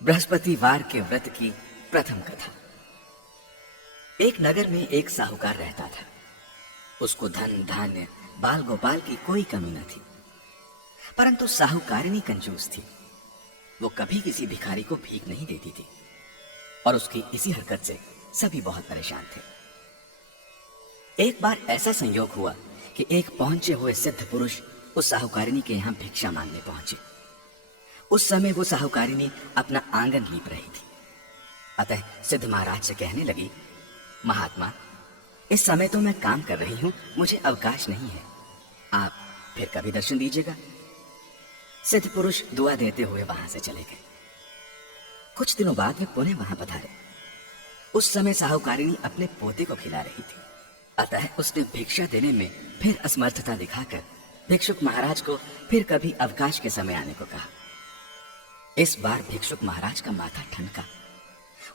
बृहस्पतिवार के व्रत की प्रथम कथा। एक नगर में एक साहूकार रहता था। उसको धन धान्य बाल गोपाल की कोई कमी न थी, परंतु साहूकारिणी कंजूस थी। वो कभी किसी भिखारी को भीख नहीं देती थी और उसकी इसी हरकत से सभी बहुत परेशान थे। एक बार ऐसा संयोग हुआ कि एक पहुंचे हुए सिद्ध पुरुष उस साहूकारिणी के यहां भिक्षा मांगने पहुंचे। उस समय वो साहूकारिणी अपना आंगन लीप रही थी। अतः सिद्ध महाराज से कहने लगी, महात्मा, इस समय तो मैं काम कर रही हूं, मुझे अवकाश नहीं है, आप फिर कभी दर्शन दीजिएगा। सिद्ध पुरुष दुआ देते हुए वहां से चले गए। कुछ दिनों बाद वे पुनः वहां पधारे। उस समय साहूकारिणी अपने पोते को खिला रही थी, अतः उसने भिक्षा देने में फिर असमर्थता दिखाकर भिक्षुक महाराज को फिर कभी अवकाश के समय आने को कहा। इस बार भिक्षुक महाराज का माथा ठनका।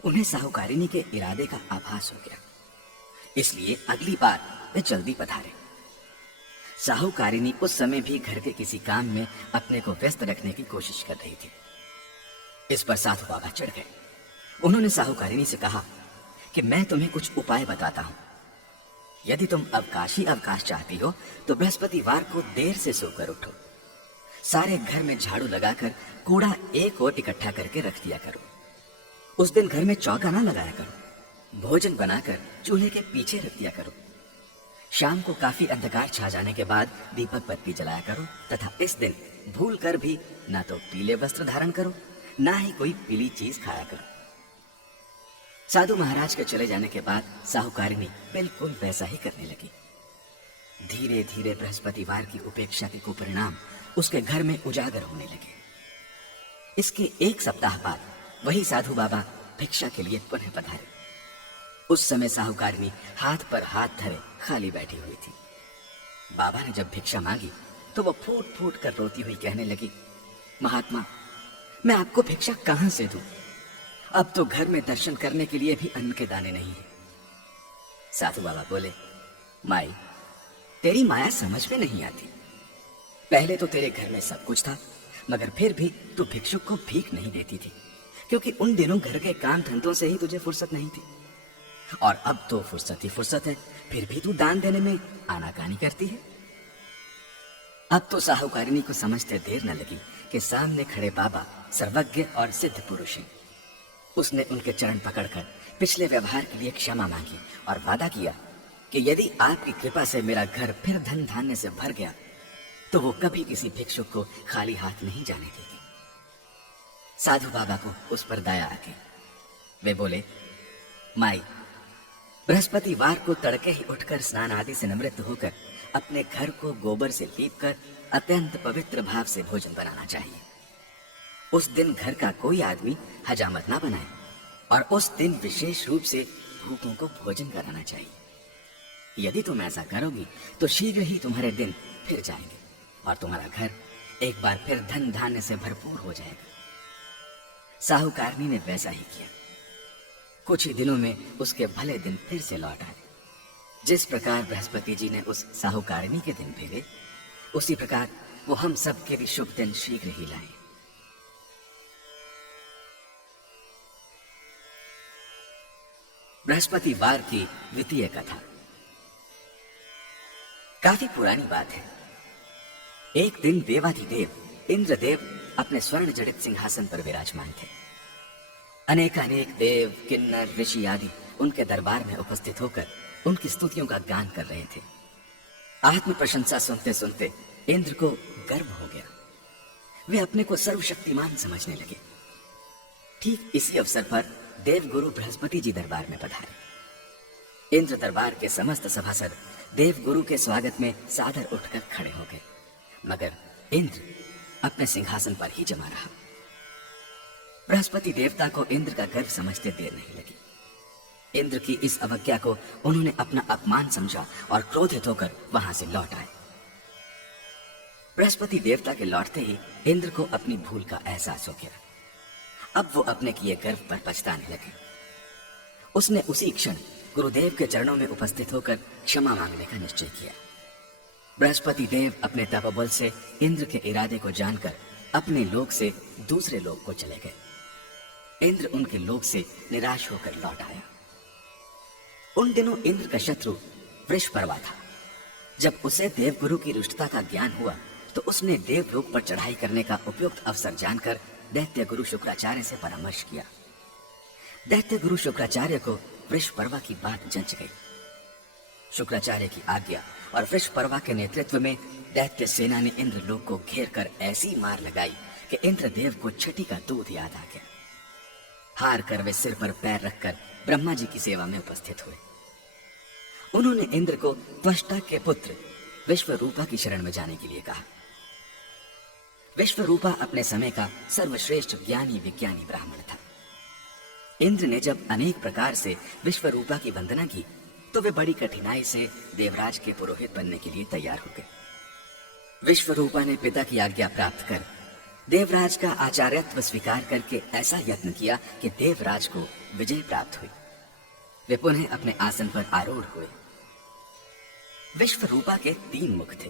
उन्हें साहूकारिणी के इरादे का आभास हो गया, इसलिए अगली बार वे जल्दी पधारे। साहूकारिणी उस समय भी घर के किसी काम में अपने को व्यस्त रखने की कोशिश कर रही थी। इस पर साधु बाबा चढ़ गए। उन्होंने साहूकारिणी से कहा कि मैं तुम्हें कुछ उपाय बताता हूं। यदि तुम अवकाश ही अवकाश चाहती हो तो बृहस्पतिवार को देर से सोकर उठो। सारे घर में झाड़ू लगाकर कूड़ा एक ओर इकट्ठा करके रख दिया करो। उस दिन घर में चौका ना लगाया करो। भोजन बनाकर चूल्हे के पीछे रख दिया करो। शाम को काफी अंधकार छा जाने के बाद दीपक बत्ती जलाया करो तथा इस दिन भूल कर भी ना तो पीले वस्त्र धारण करो, ना ही कोई पीली चीज खाया करो। साधु महाराज के चले जाने के बाद साहूकारिणी बिल्कुल वैसा ही करने लगी। धीरे धीरे बृहस्पतिवार की उपेक्षा के कुपरिणाम उसके घर में उजागर होने लगे। इसके एक सप्ताह बाद वही साधु बाबा भिक्षा के लिए पुनः पधारे। उस समय साहूकारिणी हाथ पर हाथ धरे खाली बैठी हुई थी। बाबा ने जब भिक्षा मांगी तो वो फूट फूट कर रोती हुई कहने लगी, महात्मा, मैं आपको भिक्षा कहां से दूं? अब तो घर में दर्शन करने के लिए भी अन्न के दाने नहीं है। साधु बाबा बोले, माई, तेरी माया समझ में नहीं आती। पहले तो तेरे घर में सब कुछ था, मगर फिर भी तू भिक्षुक को भीख नहीं देती थी, क्योंकि उन दिनों घर के काम धंधों से ही तुझे फुर्सत नहीं थी। और अब तो फुर्सत ही फुर्सत है, फिर भी तू दान देने में आनाकानी करती है। अब तो साहूकारिणी को समझते देर न लगी कि सामने खड़े बाबा सर्वज्ञ और सिद्ध पुरुष हैं। उसने उनके चरण पकड़कर पिछले व्यवहार के लिए क्षमा मांगी और वादा किया कि यदि आपकी कृपा से मेरा घर फिर धन धान्य से भर गया तो वो कभी किसी भिक्षुक को खाली हाथ नहीं जाने देगी। साधु बाबा को उस पर दया आ गई। वे बोले, माई, बृहस्पतिवार को तड़के ही उठकर स्नान आदि से निवृत्त होकर अपने घर को गोबर से लीपकर अत्यंत पवित्र भाव से भोजन बनाना चाहिए। उस दिन घर का कोई आदमी हजामत ना बनाए और उस दिन विशेष रूप से भूखों को भोजन कराना चाहिए। यदि तुम ऐसा करोगी तो शीघ्र ही तुम्हारे दिन फिर जाएंगे और तुम्हारा घर एक बार फिर धन धान्य से भरपूर हो जाएगा। साहूकारिणी ने वैसा ही किया। कुछ ही दिनों में उसके भले दिन फिर से लौट आए। जिस प्रकार बृहस्पति जी ने उस साहूकारिणी के दिन फेरे, उसी प्रकार वो हम सब के भी शुभ दिन शीघ्र ही लाए। बृहस्पतिवार की द्वितीय कथा। काफी पुरानी बात है। एक दिन देवाधिदेव इंद्रदेव अपने स्वर्ण जड़ित सिंहासन पर विराजमान थे। अनेकानेक देव, किन्नर, ऋषि आदि उनके दरबार में उपस्थित होकर उनकी स्तुतियों का गान कर रहे थे। आत्म प्रशंसा सुनते सुनते इंद्र को गर्व हो गया। वे अपने को सर्वशक्तिमान समझने लगे। ठीक इसी अवसर पर देवगुरु बृहस्पति जी दरबार में पधारे। इंद्र दरबार के समस्त सभासद देवगुरु के स्वागत में सादर उठकर खड़े हो गए, मगर इंद्र अपने सिंहासन पर ही जमा रहा। बृहस्पति देवता को इंद्र का गर्व समझते देर नहीं लगी। इंद्र की इस अवज्ञा को उन्होंने अपना अपमान समझा और क्रोधित होकर वहां से लौट आए। बृहस्पति देवता के लौटते ही इंद्र को अपनी भूल का एहसास हो गया। अब वो अपने किए गर्व पर पछताने लगे। उसने उसी क्षण गुरुदेव के चरणों में उपस्थित होकर क्षमा मांगने का निश्चय किया। बृहस्पति देव अपने तपबल से इंद्र के इरादे को जानकर अपने लोक से दूसरे लोक को चले गए। इंद्र उनके लोक से निराश होकर लौट आया। उन दिनों इंद्र का शत्रु वृषपर्वा था। जब उसे देवगुरु की रुष्टता का ज्ञान हुआ तो उसने देवलोक पर चढ़ाई करने का उपयुक्त अवसर जानकर दैत्य गुरु शुक्राचार्य से परामर्श किया। दैत्य गुरु शुक्राचार्य को वृषपर्वा की बात जंच गई। शुक्राचार्य की आज्ञा और वृषपर्वा के नेतृत्व में दैत्य सेना ने इंद्रलोक को घेर कर ऐसी मार लगाई कि इंद्रदेव को छठी का दूध याद आ गया। हार कर वे सिर पर पैर रखकर ब्रह्मा जी की सेवा में उपस्थित हुए। उन्होंने इंद्र को त्वष्टा के पुत्र विश्वरूपा की शरण में जाने के लिए कहा। विश्वरूपा अपने समय का सर्वश्रेष्ठ ज्ञानी विज्ञानी ब्राह्मण था। इंद्र ने जब अनेक प्रकार से विश्वरूपा की वंदना की तो वे बड़ी कठिनाई से देवराज के पुरोहित बनने के लिए तैयार हो गए। विश्वरूपा ने पिता की आज्ञा प्राप्त कर देवराज का आचार्यत्व स्वीकार करके ऐसा यत्न किया कि देवराज को विजय प्राप्त हुई। वे पुनः अपने आसन पर आरूढ़ हुए। विश्वरूपा के 3 मुख थे।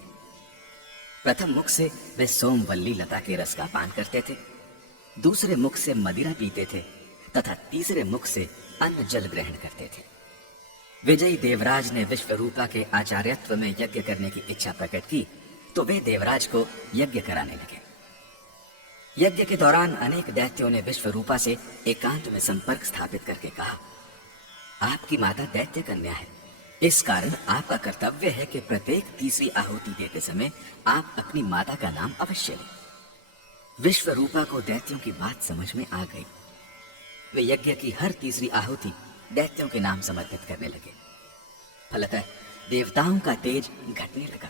प्रथम मुख से वे सोमवल्ली लता के रस का पान करते थे, दूसरे मुख से मदिरा पीते थे तथा तीसरे मुख से अन्न जल ग्रहण करते थे। विजयी देवराज ने विश्वरूपा के आचार्यत्व में यज्ञ करने की इच्छा प्रकट की तो वे देवराज को यज्ञ कराने लगे। यज्ञ के दौरान अनेक दैत्यों ने विश्वरूपा से एकांत में संपर्क स्थापित करके कहा, आपकी माता दैत्य कन्या है, इस कारण आपका कर्तव्य है कि प्रत्येक तीसरी आहुति देते समय आप अपनी माता का नाम अवश्य लें। विश्वरूपा को दैत्यों की बात समझ में आ गई। वे यज्ञ की हर तीसरी आहुति दैत्यों के नाम समर्पित करने लगे। फलतः देवताओं का तेज घटने लगा।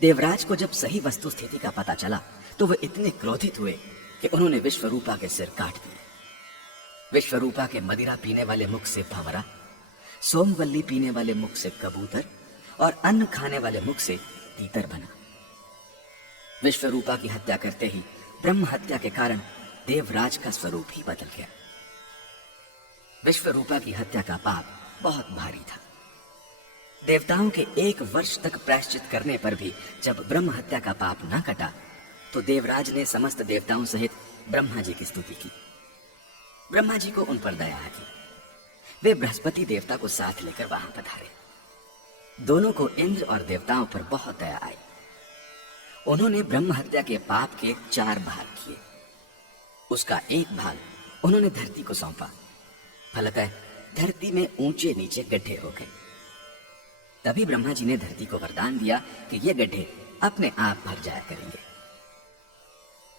देवराज को जब सही वस्तु स्थिति का पता चला तो वे इतने क्रोधित हुए कि उन्होंने विश्वरूपा के सिर काट दिए। विश्वरूपा के मदिरा पीने वाले मुख से भंवरा, सोमवल्ली पीने वाले मुख से कबूतर और अन्न खाने वाले मुख से तीतर बना। विश्वरूपा की हत्या करते ही ब्रह्म हत्या के कारण देवराज का स्वरूप ही बदल गया। विश्वरूपा की हत्या का पाप बहुत भारी था। देवताओं के 1 वर्ष तक प्रायश्चित करने पर भी जब ब्रह्म हत्या का पाप न कटा तो देवराज ने समस्त देवताओं सहित ब्रह्मा जी की स्तुति की। ब्रह्मा जी को उन पर दया आ गई। वे बृहस्पति देवता को साथ लेकर वहां पधारे। दोनों को इंद्र और देवताओं पर बहुत दया आई। उन्होंने ब्रह्म हत्या के पाप के 4 भाग किए। उसका 1 भाग उन्होंने धरती को सौंपा। फलतः धरती में ऊंचे नीचे गड्ढे हो गए। तभी ब्रह्मा जी ने धरती को वरदान दिया कि ये गड्ढे अपने आप भर जाया करेंगे।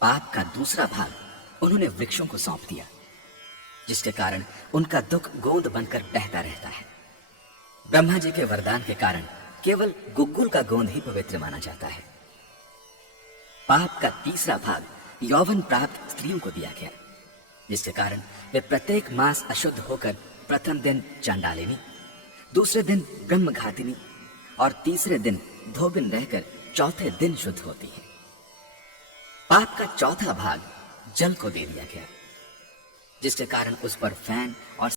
पाप का दूसरा भाग उन्होंने वृक्षों को सौंप दिया, जिसके कारण उनका दुख गोंद बनकर बहता रहता है। ब्रह्मा जी के वरदान के कारण केवल गुग्गुल का गोंद ही पवित्र माना जाता है। पाप का तीसरा भाग यौवन प्राप्त स्त्रियों को दिया गया, जिसके कारण वे प्रत्येक मास अशुद्ध होकर प्रथम दिन चांडालिनी, दूसरे दिन ब्रह्मघातिनी और तीसरे दिन धोबिन रहकर चौथे दिन शुद्ध होती है। पाप का चौथा भाग जल को दे दिया गया, जिसके कारण उस पर फैन और